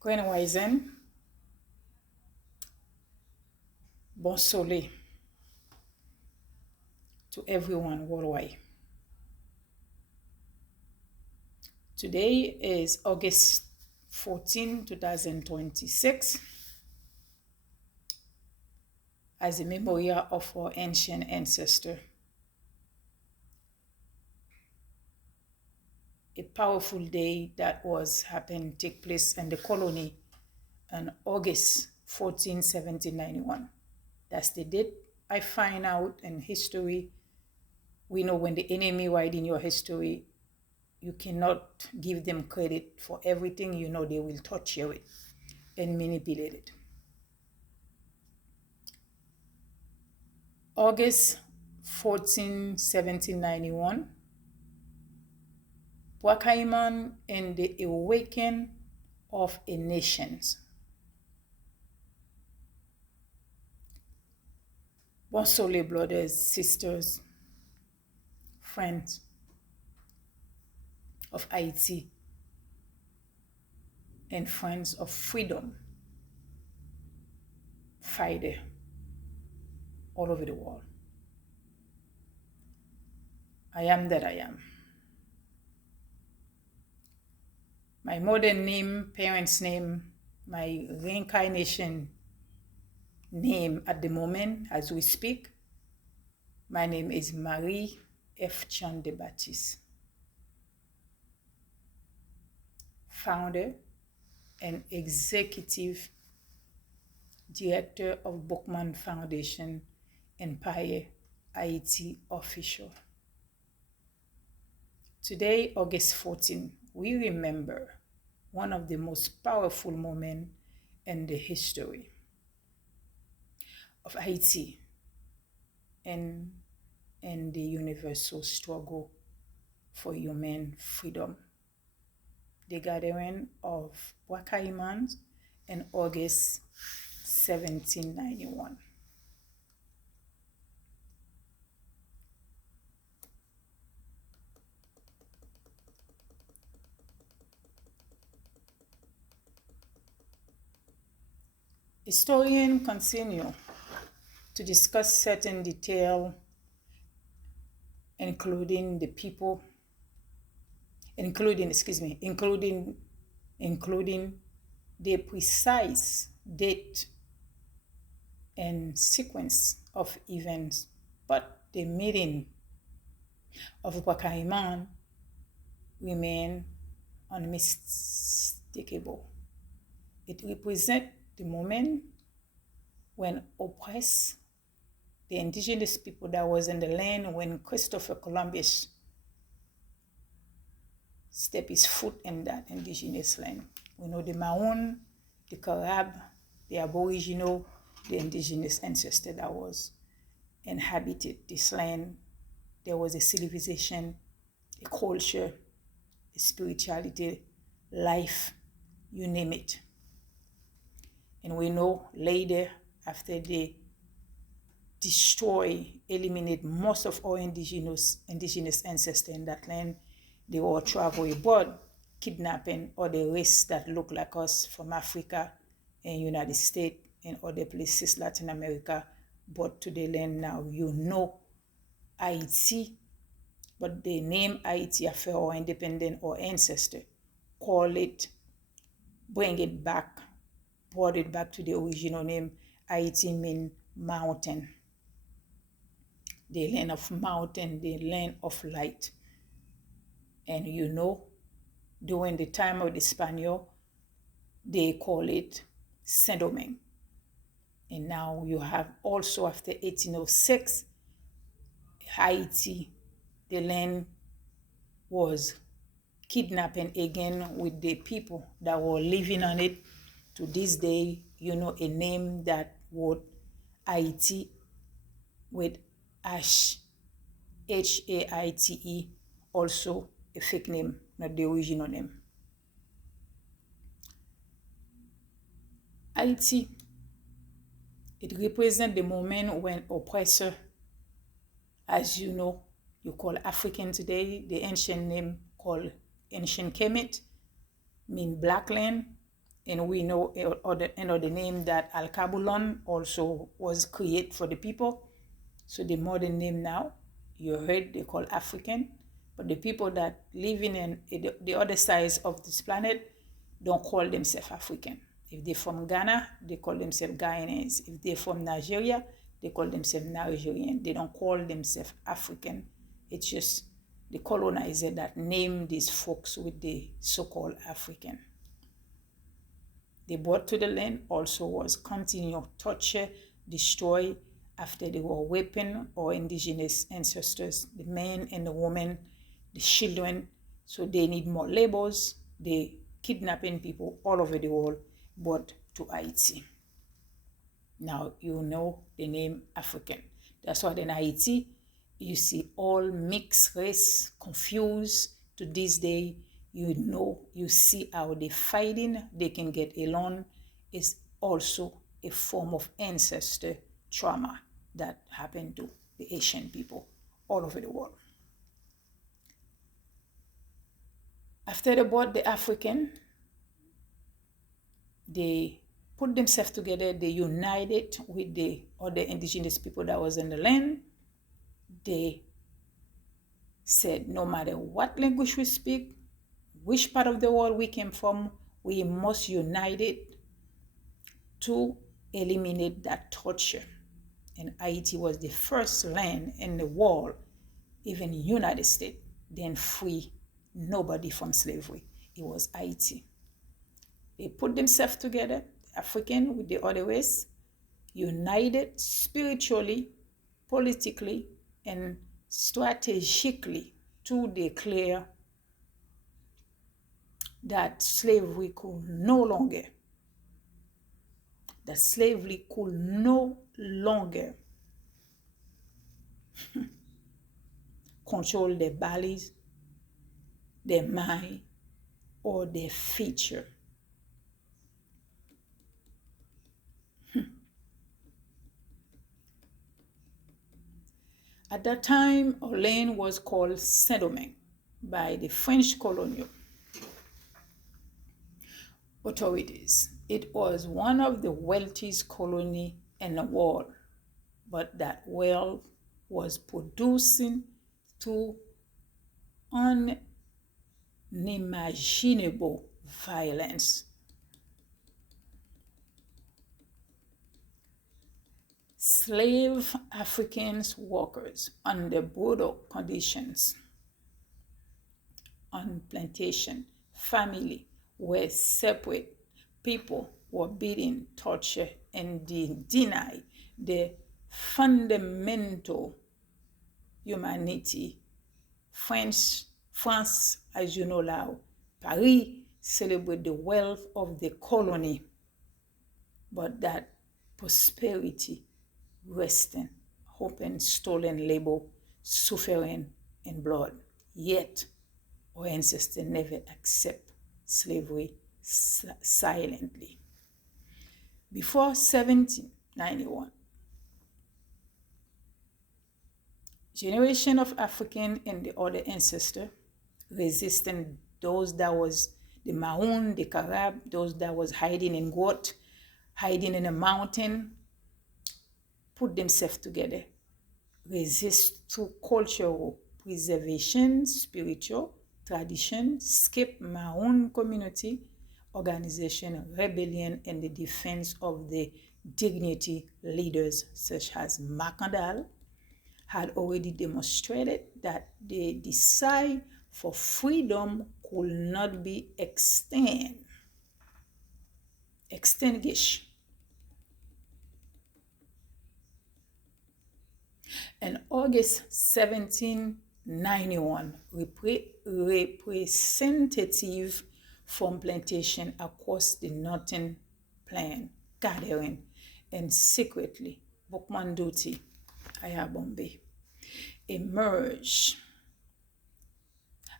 Grand Rising, bon soleil to everyone worldwide. Today is August 14, 2026, as a memorial of our ancient ancestor. A powerful day that take place in the colony on August 14, 1791. That's the date I find out in history. We know when the enemy write in your history, you cannot give them credit for everything. You know they will torture it and manipulate it. August 14, 1791, Kayiman and the awakening of a nation. Bonsoir, les brothers, sisters, friends of Haiti, and friends of freedom, fighter all over the world. I am that I am. My modern name, parents' name, my reincarnation name at the moment as we speak, my name is Marie F. Chan de Baptiste, founder and executive director of Bookman Foundation, Empire Haiti official. Today, August 14, we remember one of the most powerful moments in the history of Haiti and the universal struggle for human freedom. The gathering of Kayiman in August 1791. Historians continue to discuss certain details, including the people, including the precise date and sequence of events, but the meeting of Kayiman remain unmistakable. It represents the moment when oppressed the indigenous people that was in the land when Christopher Columbus stepped his foot in that indigenous land. We know the Maroon, the Carib, the Aboriginal, the indigenous ancestor that was inhabited this land. There was a civilization, a culture, a spirituality, life, you name it. And we know later, after they eliminate most of our indigenous ancestors in that land, they all travel abroad, kidnapping other race that look like us from Africa and United States and other places, Latin America, brought to the land now. You know Haiti, but they name Haiti after our independent or ancestor. Call it, bring it back, brought it back to the original name. Haiti means mountain. The land of mountain, the land of light. And you know, during the time of the Spaniard, they call it Saint-Domingue. And now you have also after 1806, Haiti, the land was kidnapping again with the people that were living on it. To this day, you know, a name that would Haiti with Haite, also a fake name, not the original name. Haiti, it represents the moment when oppressor, as you know, you call African today, the ancient name called ancient Kemet, mean black land, And we know another name that Al-Kabulon also was created for the people. So the modern name now, you heard they call African, but the people that living in the other side of this planet don't call themselves African. If they're from Ghana, they call themselves Guyanese. If they're from Nigeria, they call themselves Nigerian. They don't call themselves African. It's just the colonizer that named these folks with the so-called African. They brought to the land also was continued torture, destroy after they were raping our indigenous ancestors, the men and the women, the children. So they need more labors. They kidnapping people all over the world, brought to Haiti. Now you know the name African. That's why in Haiti, you see all mixed race, confused to this day. You know, you see how they fighting, they can get along. Is also a form of ancestor trauma that happened to the Asian people all over the world. After they brought the African, they put themselves together, they united with the other indigenous people that was in the land. They said, no matter what language we speak, which part of the world we came from, we must unite it to eliminate that torture. And Haiti was the first land in the world, even United States, then free nobody from slavery. It was Haiti. They put themselves together, African with the other race, united spiritually, politically, and strategically to declare that slavery could no longer control their bodies, their mind, or their future. At that time, our land was called Saint-Domingue by the French colonial authorities. It was one of the wealthiest colonies in the world, but that wealth was producing to unimaginable violence. Slave Africans workers under brutal conditions on plantation, family were separate. People were beaten, tortured, and denied the fundamental humanity. France, as you know now, Paris celebrate the wealth of the colony, but that prosperity resting, hope and stolen labor, suffering and blood. Yet, our ancestors never accept slavery silently. Before 1791, generation of African and the other ancestor resisting those that was the Maroon, the Carib, those that was hiding in goat, hiding in a mountain, put themselves together, resist to cultural preservation, spiritual tradition, skip Maroon community, organization, rebellion, and the defense of the dignity leaders such as Macandal had already demonstrated that the desire for freedom could not be extinguished. In August 1791, representatives from plantation across the northern plain gathering and secretly Bokmanduti, Ayabombe, emerged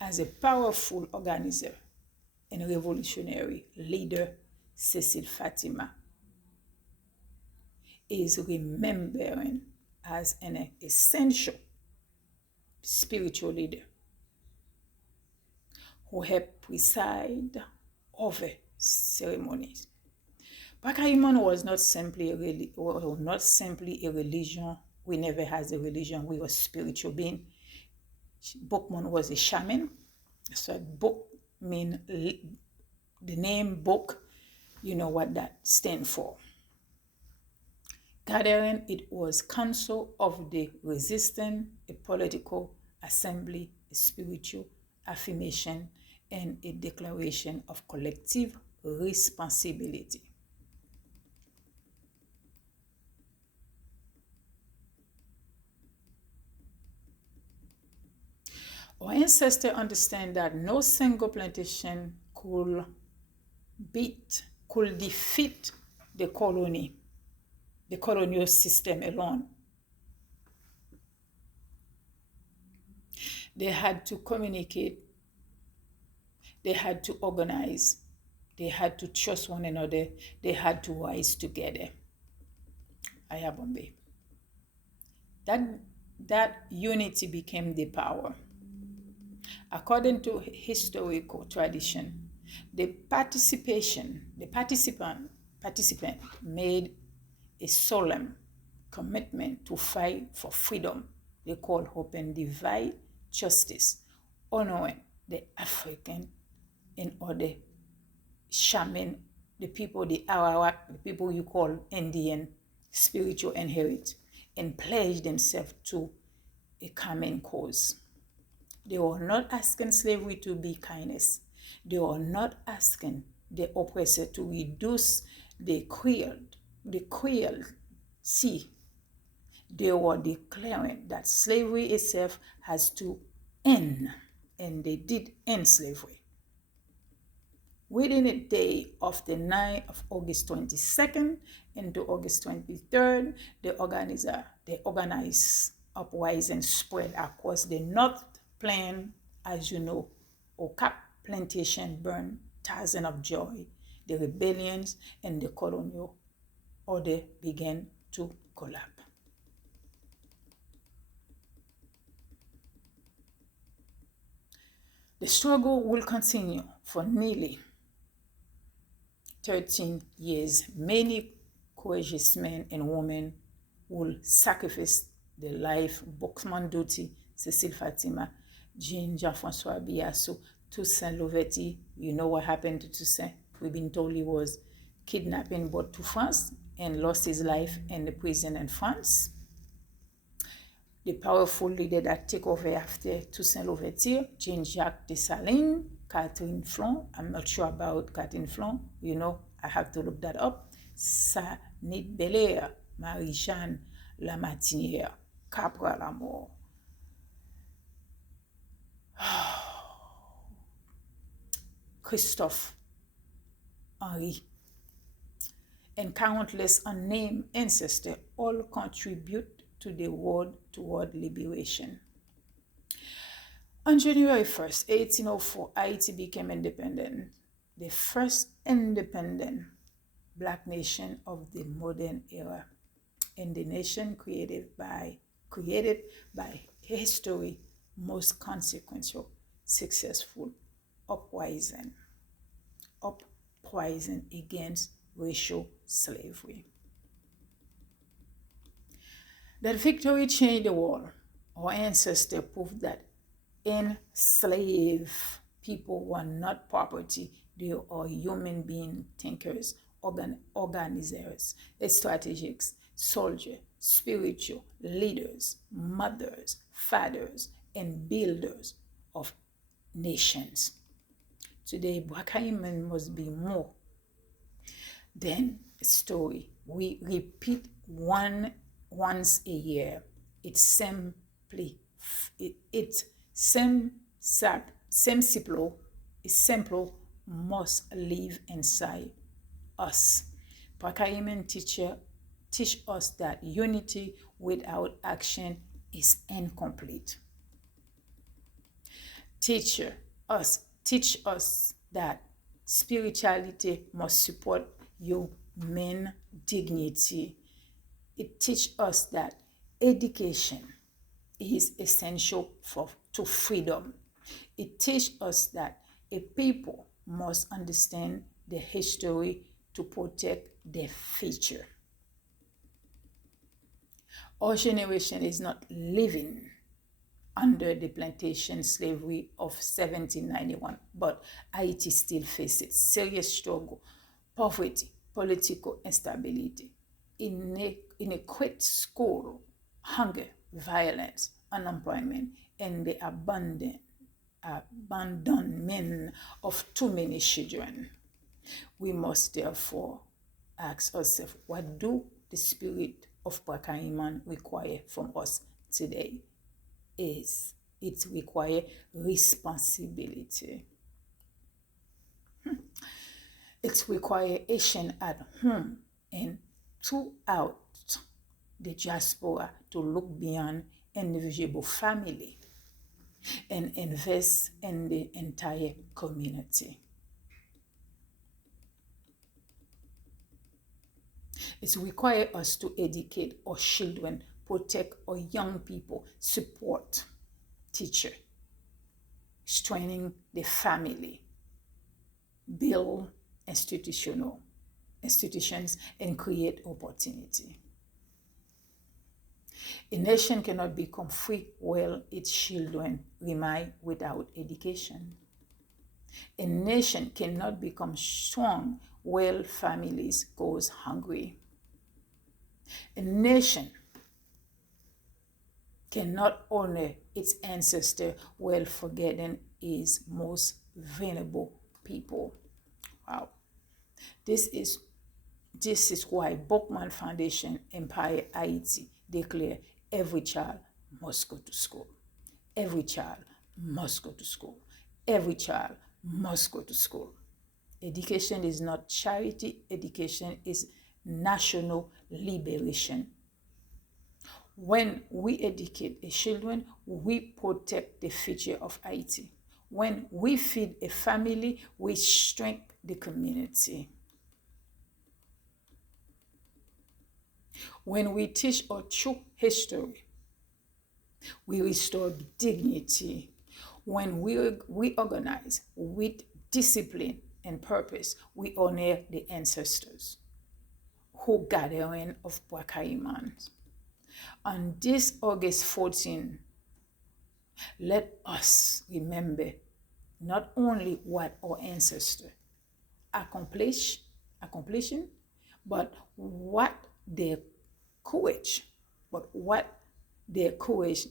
as a powerful organizer and revolutionary leader. Cecil Fatima is remembering as an essential spiritual leader who helped preside over ceremonies. But Kayiman was not simply a religion. We never had a religion. We were spiritual being. Bookman was a shaman. So book mean the name book. You know what that stands for. Gathering, it was council of the resistant, a political assembly, a spiritual affirmation, and a declaration of collective responsibility. Our ancestors understand that no single plantation could defeat the colonial system alone. They had to communicate, they had to organize, they had to trust one another, they had to rise together. Ayabombe. That unity became the power. According to historical tradition, the participant made a solemn commitment to fight for freedom. They call open divine justice, honoring the African and other shaman, the people, the Arawak, the people you call Indian, spiritual inherit, and pledge themselves to a common cause. They were not asking slavery to be kindness. They were not asking the oppressor to reduce the cruelty. They were declaring that slavery itself has to end, and they did end slavery. Within a day of the night of August 22nd into August 23rd, they organized uprising spread across the North Plain. As you know, Okap plantation burned, thousands of joy. The rebellions and the colonial order began to collapse. The struggle will continue for nearly 13 years. Many courageous men and women will sacrifice their life. Boxman Duty, Cecile Fatima, Jean-François Biasso, Toussaint Louverture. You know what happened to Toussaint? We've been told he was kidnapped and brought to France and lost his life in the prison in France. The powerful leader that took over after Toussaint Louverture, Jean-Jacques Dessalines, Catherine Flon. I'm not sure about Catherine Flon. You know, I have to look that up. Sanit Belair, Marie-Jeanne Lamartinière, Capra la mort. Christophe Henri, and countless unnamed ancestors all contribute to the world toward liberation. On January 1st, 1804, Haiti became independent, the first independent Black nation of the modern era, and the nation created by history most consequential, successful uprising against racial slavery. That victory changed the world. Our ancestors proved that enslaved people were not property. They are human being thinkers, organizers, strategists, soldiers, spiritual leaders, mothers, fathers, and builders of nations. Today, Kayiman must be more than a story. We repeat once a year. It's simply simple must live inside us. Kayiman teach us that unity without action is incomplete. Teach us that spirituality must support human dignity. It teaches us that education is essential to freedom. It teaches us that a people must understand their history to protect their future. Our generation is not living under the plantation slavery of 1791, but Haiti still faces serious struggle, poverty, political instability, inadequate school, hunger, violence, unemployment, and the abandonment of too many children. We must therefore ask ourselves, what do the spirit of Kayiman require from us today? It requires responsibility. It requires action at home and throughout the diaspora to look beyond individual family and invest in the entire community. It requires us to educate our children, protect our young people, support teacher, strengthening the family, build institutions, and create opportunity. A nation cannot become free while its children remain without education. A nation cannot become strong while families go hungry. A nation cannot honor its ancestors while forgetting its most vulnerable people. Wow. This is why Bachman Foundation Empire Haiti declare every child must go to school. Every child must go to school. Every child must go to school. Education is not charity. Education is national liberation. When we educate the children, we protect the future of Haiti. When we feed a family, we strengthen the community. When we teach our true history, we restore dignity. When we organize with discipline and purpose, we honor the ancestors who gathering of Kayiman. On this August 14, let us remember not only what our ancestors accomplishing, but what their courage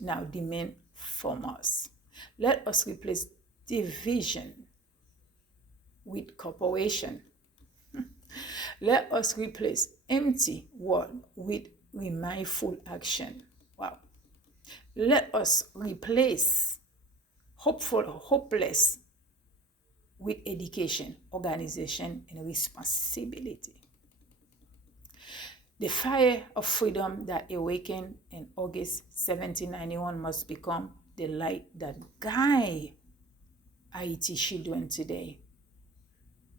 now demand from us. Let us replace division with cooperation. Let us replace empty word with mindful action. Wow. Let us replace hopeless with education, organization, and responsibility. The fire of freedom that awakened in August 1791 must become the light that guides Haiti children today.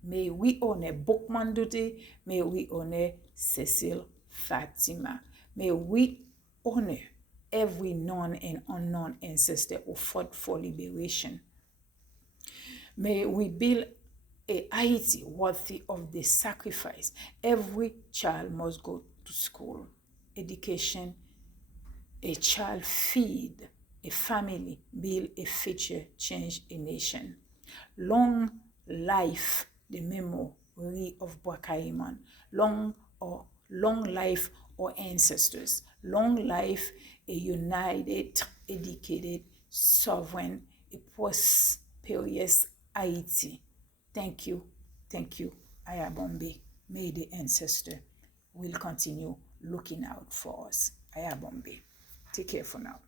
May we honor Bachman Duty. May we honor Cecile Fatima. May we honor every known and unknown ancestor who fought for liberation. May we build a Haiti worthy of the sacrifice. Every child must go to school. Education, a child feed a family, build a future, change a nation. Long life the memory of Kayiman. Long life our ancestors. Long life a united, educated, sovereign, a prosperous Haiti. Thank you. Ayabombe. May the ancestor will continue looking out for us. Ayabombe. Take care for now.